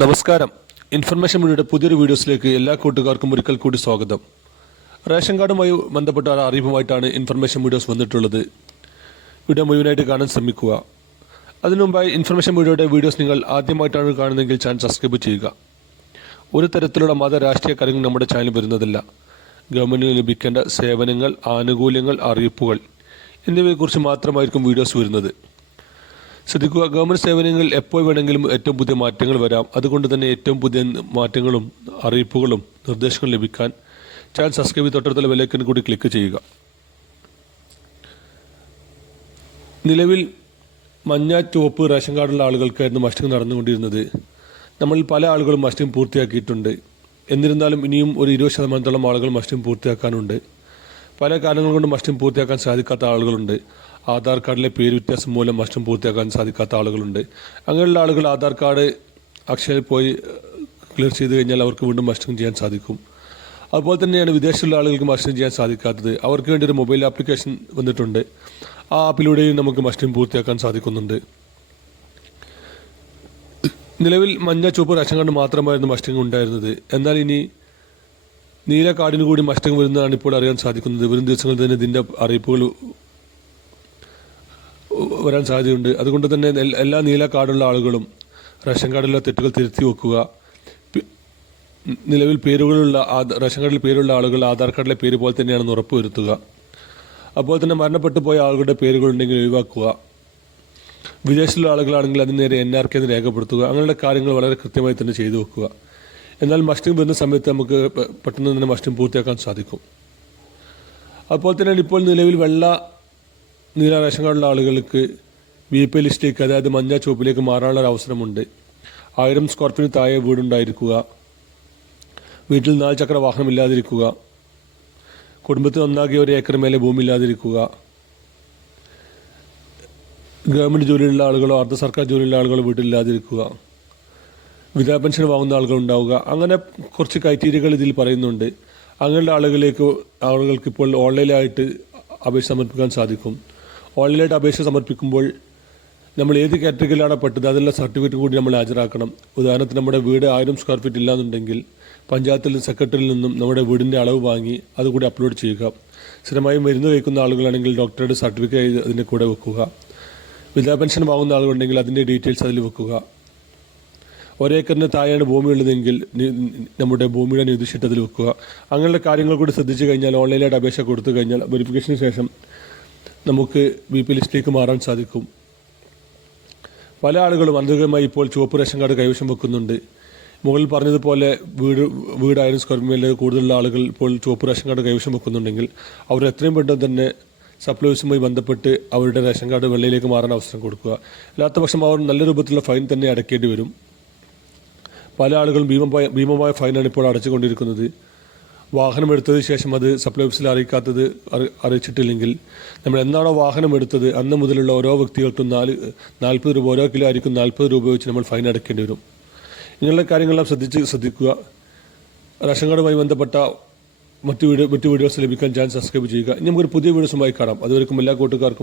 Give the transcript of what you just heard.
നമസ്കാരം. ഇൻഫർമേഷൻ മീഡിയയുടെ പുതിയൊരു വീഡിയോസിലേക്ക് എല്ലാ കൂട്ടുകാർക്കും ഒരിക്കൽ കൂടി സ്വാഗതം. റേഷൻ കാർഡുമായി ബന്ധപ്പെട്ട ഒരു അറിയിപ്പുമായിട്ടാണ് ഇൻഫർമേഷൻ വീഡിയോസ് വന്നിട്ടുള്ളത്. വീഡിയോ മുഴുവനായിട്ട് കാണാൻ ശ്രമിക്കുക. അതിനുമുമ്പായി ഇൻഫർമേഷൻ മീഡിയയുടെ വീഡിയോസ് നിങ്ങൾ ആദ്യമായിട്ടാണ് കാണുന്നതെങ്കിൽ ചാനൽ സബ്സ്ക്രൈബ് ചെയ്യുക. ഒരു തരത്തിലുള്ള മത രാഷ്ട്രീയ കാര്യങ്ങൾ നമ്മുടെ ചാനൽ വരുന്നതല്ല. ഗവൺമെൻറ്റിന് ലഭിക്കേണ്ട സേവനങ്ങൾ, ആനുകൂല്യങ്ങൾ, അറിയിപ്പുകൾ എന്നിവയെക്കുറിച്ച് മാത്രമായിരിക്കും വീഡിയോസ് വരുന്നത്. ശ്രദ്ധിക്കുക, ഗവൺമെൻറ് സേവനങ്ങളിൽ എപ്പോൾ വേണമെങ്കിലും ഏറ്റവും പുതിയ മാറ്റങ്ങൾ വരാം. അതുകൊണ്ട് തന്നെ ഏറ്റവും പുതിയ മാറ്റങ്ങളും അറിയിപ്പുകളും നിർദ്ദേശങ്ങളും ലഭിക്കാൻ ചാനൽ സബ്സ്ക്രൈബ് ചെയ്ത് തൊട്ടടുത്തുള്ള ബെല്ലൈക്കൺ കൂടി ക്ലിക്ക് ചെയ്യുക. നിലവിൽ മഞ്ഞ ചുവപ്പ് റേഷൻ കാർഡുള്ള ആളുകൾക്കായിരുന്നു മസ്റ്റിംഗ് നടന്നുകൊണ്ടിരുന്നത്. നമ്മളിൽ പല ആളുകളും മസ്റ്റിംഗ് പൂർത്തിയാക്കിയിട്ടുണ്ട്. എന്നിരുന്നാലും ഇനിയും ഒരു 20% ആളുകൾ മസ്റ്റിംഗ് പൂർത്തിയാക്കാനുണ്ട്. പല കാരണങ്ങൾ കൊണ്ട് മസ്റ്റിംഗ് പൂർത്തിയാക്കാൻ സാധിക്കാത്ത ആളുകളുണ്ട്. ആധാർ കാർഡിലെ പേര് വ്യത്യാസം മൂലം മസ്റ്റിംഗ് പൂർത്തിയാക്കാൻ സാധിക്കാത്ത ആളുകളുണ്ട്. അങ്ങനെയുള്ള ആളുകൾ ആധാർ കാർഡ് അക്ഷയയിൽ പോയി ക്ലിയർ ചെയ്ത് കഴിഞ്ഞാൽ അവർക്ക് വീണ്ടും മസ്റ്റിംഗ് ചെയ്യാൻ സാധിക്കും. അതുപോലെ തന്നെയാണ് വിദേശത്തുള്ള ആളുകൾക്ക് മസ്റ്റിംഗ് ചെയ്യാൻ സാധിക്കാത്തത്. അവർക്ക് വേണ്ടി ഒരു മൊബൈൽ ആപ്ലിക്കേഷൻ വന്നിട്ടുണ്ട്. ആ ആപ്പിലൂടെയും നമുക്ക് മസ്റ്റിംഗ് പൂർത്തിയാക്കാൻ സാധിക്കുന്നുണ്ട്. നിലവിൽ മഞ്ഞ ചുവപ്പ് റേഷൻ കാർഡ് മാത്രമായിരുന്നു മസ്റ്റിംഗ് ഉണ്ടായിരുന്നത്. എന്നാൽ ഇനി നീല കാർഡിന് കൂടി മസ്റ്റിംഗ് വരുന്നതാണ് ഇപ്പോൾ അറിയാൻ സാധിക്കുന്നത്. വരും ദിവസങ്ങളിൽ തന്നെ ഇതിൻ്റെ അറിയിപ്പുകൾ വരാൻ സാധ്യതയുണ്ട്. അതുകൊണ്ട് തന്നെ എല്ലാ നീല കാർഡുള്ള ആളുകളും റേഷൻ കാർഡിലുള്ള തെറ്റുകൾ തിരുത്തി വെക്കുക. നിലവിൽ പേരുകളുള്ള റേഷൻ കാർഡിൽ പേരുള്ള ആളുകൾ ആധാർ കാർഡിലെ പേര് പോലെ തന്നെയാണെന്ന് ഉറപ്പുവരുത്തുക. അതുപോലെ തന്നെ മരണപ്പെട്ടു പോയ ആളുകളുടെ പേരുകളുണ്ടെങ്കിൽ ഒഴിവാക്കുക. വിദേശത്തുള്ള ആളുകളാണെങ്കിൽ അതിന് നേരെ NRK എന്ന് രേഖപ്പെടുത്തുക. അങ്ങനെയുള്ള കാര്യങ്ങൾ വളരെ കൃത്യമായി തന്നെ ചെയ്തു വെക്കുക. എന്നാൽ മസ്റ്റിംഗ് വരുന്ന സമയത്ത് നമുക്ക് പെട്ടെന്ന് തന്നെ മസ്റ്റിംഗ് പൂർത്തിയാക്കാൻ സാധിക്കും. അതുപോലെ തന്നെ ഇപ്പോൾ നിലവിൽ നീല റേഷൻ കാർഡുള്ള ആളുകൾക്ക് BP ലിസ്റ്റിലേക്ക്, അതായത് മഞ്ഞ ചുവപ്പിലേക്ക് മാറാനുള്ള ഒരു അവസരമുണ്ട്. 1000 സ്ക്വയർ ഫീറ്റിന് താഴെ വീടുണ്ടായിരിക്കുക, വീട്ടിൽ 4 ചക്ര വാഹനം ഇല്ലാതിരിക്കുക, കുടുംബത്തിൽ ഒന്നാകെ 1 ഏക്കർ മേലെ ഭൂമി ഇല്ലാതിരിക്കുക, ഗവൺമെൻറ് ജോലിയുള്ള ആളുകളോ അർദ്ധ സർക്കാർ ജോലിയുള്ള ആളുകളോ വീട്ടിലില്ലാതിരിക്കുക, വിധവാ പെൻഷൻ വാങ്ങുന്ന ആളുകൾ ഉണ്ടാവുക. അങ്ങനെ കുറച്ച് ക്രൈറ്റീരിയകൾ ഇതിൽ പറയുന്നുണ്ട്. അങ്ങനെയുള്ള ആളുകൾക്ക് ഇപ്പോൾ ഓൺലൈനായിട്ട് അപേക്ഷ സമർപ്പിക്കാൻ സാധിക്കും. ഓൺലൈനായിട്ട് അപേക്ഷ സമർപ്പിക്കുമ്പോൾ നമ്മൾ ഏത് കാറ്റഗറിയിലാണ് പെട്ടത് അതിനുള്ള സർട്ടിഫിക്കറ്റ് കൂടി നമ്മൾ ഹാജരാക്കണം. ഉദാഹരണത്തിന് നമ്മുടെ വീട് 1000 സ്ക്വയർ ഫീറ്റ് ഇല്ലാന്നുണ്ടെങ്കിൽ പഞ്ചായത്തിൽ സെക്രട്ടറിയിൽ നിന്നും നമ്മുടെ വീടിൻ്റെ അളവ് വാങ്ങി അതുകൂടി അപ്ലോഡ് ചെയ്യുക. സ്ഥിരമായും മരുന്ന് കഴിക്കുന്ന ആളുകളാണെങ്കിൽ ഡോക്ടറുടെ സർട്ടിഫിക്കറ്റ് അതിൻ്റെ കൂടെ വെക്കുക. വിധവാ പെൻഷൻ വാങ്ങുന്ന ആളുകളുണ്ടെങ്കിൽ അതിൻ്റെ ഡീറ്റെയിൽസ് അതിൽ വെക്കുക. 1 ഏക്കറിന് താഴെയാണ് ഭൂമി ഉള്ളതെങ്കിൽ നമ്മുടെ ഭൂമിയുടെ നികുതി ഷീറ്റ് അതിൽ വെക്കുക. അങ്ങനെയുള്ള കാര്യങ്ങൾ കൂടി ശ്രദ്ധിച്ചു കഴിഞ്ഞാൽ ഓൺലൈനായിട്ട് അപേക്ഷ കൊടുത്തു കഴിഞ്ഞാൽ വെരിഫിക്കേഷന് ശേഷം നമുക്ക് BP ലിസ്റ്റിലേക്ക് മാറാൻ സാധിക്കും. പല ആളുകളും അനധികൃതമായി ഇപ്പോൾ ചുവപ്പ് റേഷൻ കാർഡ് കൈവശം വെക്കുന്നുണ്ട്. മുകളിൽ പറഞ്ഞതുപോലെ വീട് 1000 സ്ക്വയർ മേലെ കൂടുതലുള്ള ആളുകൾ ഇപ്പോൾ ചുവപ്പ് റേഷൻ കാർഡ് കൈവശം വെക്കുന്നുണ്ടെങ്കിൽ അവർ എത്രയും പെട്ടെന്ന് തന്നെ സപ്ലൈ ഓഫീസുമായി ബന്ധപ്പെട്ട് അവരുടെ റേഷൻ കാർഡ് വെള്ളയിലേക്ക് മാറാൻ അവസരം കൊടുക്കുക. അല്ലാത്ത പക്ഷം അവർ നല്ല രൂപത്തിലുള്ള ഫൈൻ തന്നെ അടയ്ക്കേണ്ടി വരും. പല ആളുകളും ഭീമമായ ഫൈനാണ് ഇപ്പോൾ അടച്ചുകൊണ്ടിരിക്കുന്നത്. വാഹനം എടുത്തതിന് ശേഷം അത് സപ്ലൈ ഓഫീസിൽ അറിയിച്ചിട്ടില്ലെങ്കിൽ നമ്മൾ എന്നാണോ വാഹനം എടുത്തത് അന്ന് മുതലുള്ള ഓരോ വ്യക്തികൾക്കും 40 രൂപ, ഓരോ കിലോ ആയിരിക്കും 40 രൂപ വെച്ച് നമ്മൾ ഫൈൻ അടയ്ക്കേണ്ടി വരും. ഇങ്ങനെയുള്ള കാര്യങ്ങളെല്ലാം ശ്രദ്ധിക്കുക. റേഷൻ കാർഡുമായി ബന്ധപ്പെട്ട മറ്റു വീഡിയോസ് ലഭിക്കാൻ ചാനൽ സബ്സ്ക്രൈബ് ചെയ്യുക. ഇനി നമുക്കൊരു പുതിയ വീഡിയോസുമായി കാണാം. അതുവരെയും എല്ലാ കൂട്ടുകാർക്കും